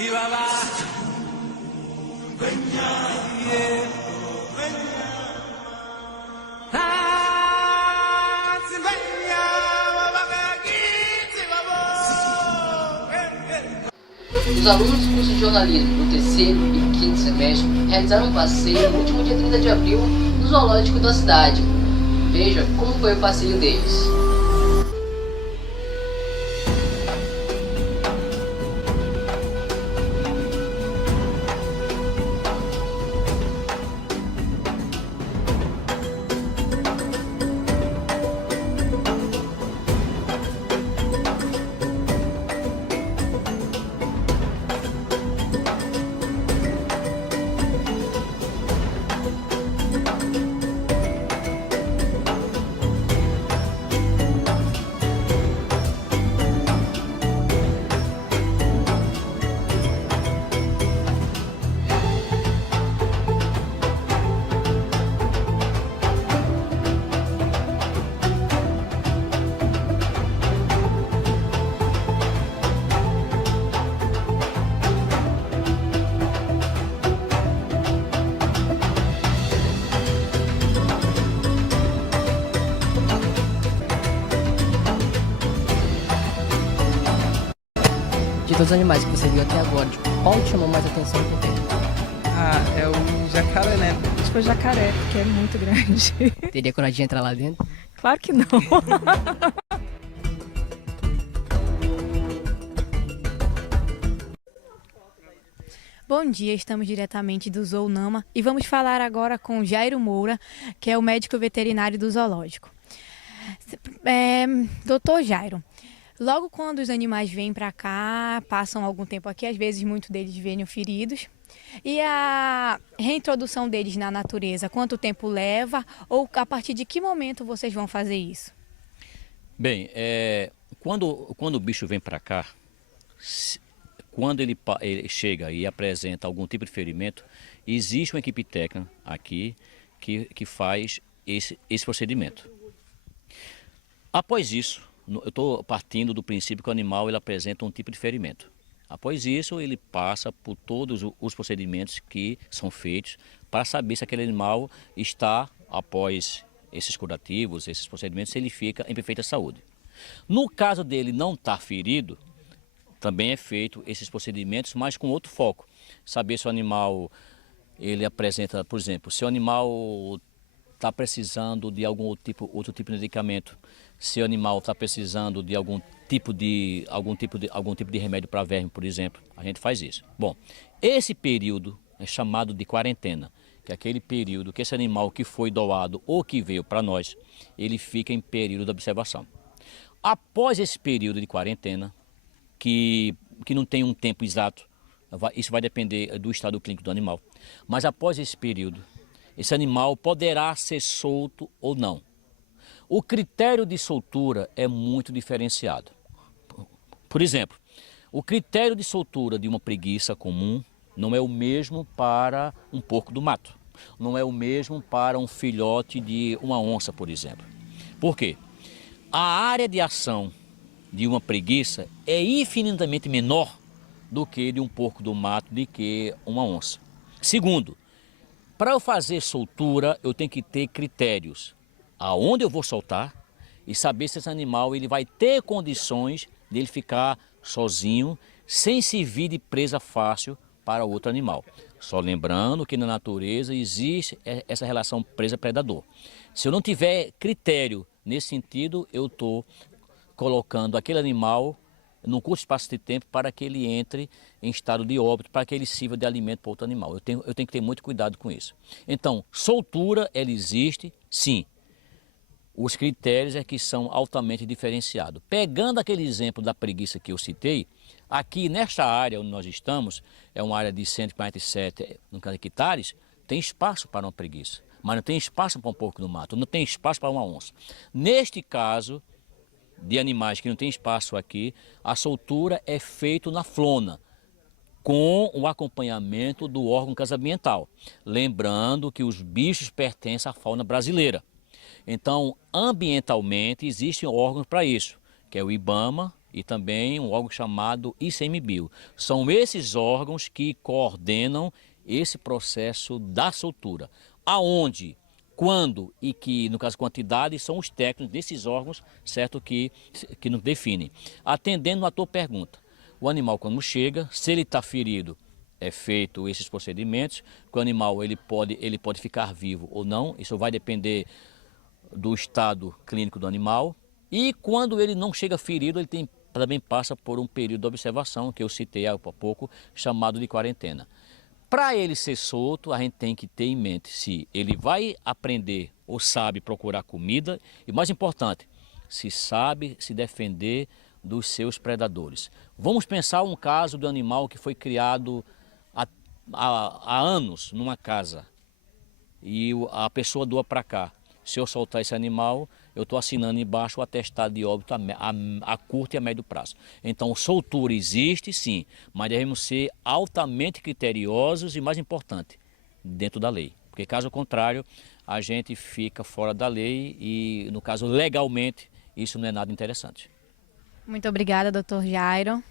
Os alunos do curso de jornalismo do terceiro e quinto semestre realizaram um passeio no último dia 30 de abril no zoológico da cidade. Veja como foi o passeio deles. De todos os animais que você viu até agora, tipo, qual te chamou mais atenção e por quê? É o jacaré, né? Acho que foi o jacaré, porque é muito grande. Teria coragem de entrar lá dentro? Claro que não. Bom dia, estamos diretamente do Zoonama e vamos falar agora com Jairo Moura, que é o médico veterinário do zoológico. Doutor Jairo, logo quando os animais vêm para cá, passam algum tempo aqui, às vezes muitos deles vêm feridos, e a reintrodução deles na natureza, quanto tempo leva ou a partir de que momento vocês vão fazer isso? Bem, quando o bicho vem para cá, quando ele chega e apresenta algum tipo de ferimento, existe uma equipe técnica aqui que faz esse procedimento. Após isso, eu estou partindo do princípio que o animal ele apresenta um tipo de ferimento. Após isso, ele passa por todos os procedimentos que são feitos para saber se aquele animal está, após esses curativos, esses procedimentos, se ele fica em perfeita saúde. No caso dele não estar ferido, também é feito esses procedimentos, mas com outro foco. Saber se o animal ele apresenta, por exemplo, se o animal está precisando de outro tipo de medicamento, se o animal está precisando de algum tipo de remédio para verme, por exemplo, a gente faz isso. Bom, esse período é chamado de quarentena, que é aquele período que esse animal que foi doado ou que veio para nós, ele fica em período de observação. Após esse período de quarentena, que não tem um tempo exato, isso vai depender do estado clínico do animal, mas após esse período, esse animal poderá ser solto ou não. O critério de soltura é muito diferenciado. Por exemplo, o critério de soltura de uma preguiça comum não é o mesmo para um porco do mato. Não é o mesmo para um filhote de uma onça, por exemplo. Por quê? A área de ação de uma preguiça é infinitamente menor do que de um porco do mato, de que uma onça. Segundo, para eu fazer soltura, eu tenho que ter critérios. Aonde eu vou soltar e saber se esse animal ele vai ter condições de ele ficar sozinho, sem servir de presa fácil para outro animal. Só lembrando que na natureza existe essa relação presa-predador. Se eu não tiver critério nesse sentido, eu estou colocando aquele animal num curto espaço de tempo para que ele entre em estado de óbito, para que ele sirva de alimento para outro animal. Eu tenho que ter muito cuidado com isso. Então, soltura, ela existe, sim. Os critérios é que são altamente diferenciados. Pegando aquele exemplo da preguiça que eu citei, aqui nesta área onde nós estamos, é uma área de 147 hectares, tem espaço para uma preguiça, mas não tem espaço para um porco do mato, não tem espaço para uma onça. Neste caso de animais que não tem espaço aqui, a soltura é feita na flona, com o acompanhamento do órgão casambiental. Lembrando que os bichos pertencem à fauna brasileira. Então, ambientalmente, existem órgãos para isso, que é o IBAMA e também um órgão chamado ICMBio. São esses órgãos que coordenam esse processo da soltura. Aonde, quando e que, no caso, quantidade, são os técnicos desses órgãos, certo, que nos definem. Atendendo à tua pergunta, o animal quando chega, se ele está ferido, é feito esses procedimentos, que o animal ele pode ficar vivo ou não, isso vai depender do estado clínico do animal. E quando ele não chega ferido, ele também passa por um período de observação, que eu citei há pouco, chamado de quarentena. Para ele ser solto, a gente tem que ter em mente se ele vai aprender ou sabe procurar comida e, mais importante, se sabe se defender dos seus predadores. Vamos pensar um caso do animal que foi criado há anos numa casa e a pessoa doa para cá. Se eu soltar esse animal, eu estou assinando embaixo o atestado de óbito a curto e a médio prazo. Então, soltura existe sim, mas devemos ser altamente criteriosos e, mais importante, dentro da lei. Porque, caso contrário, a gente fica fora da lei e, no caso, legalmente, isso não é nada interessante. Muito obrigada, Dr. Jairo.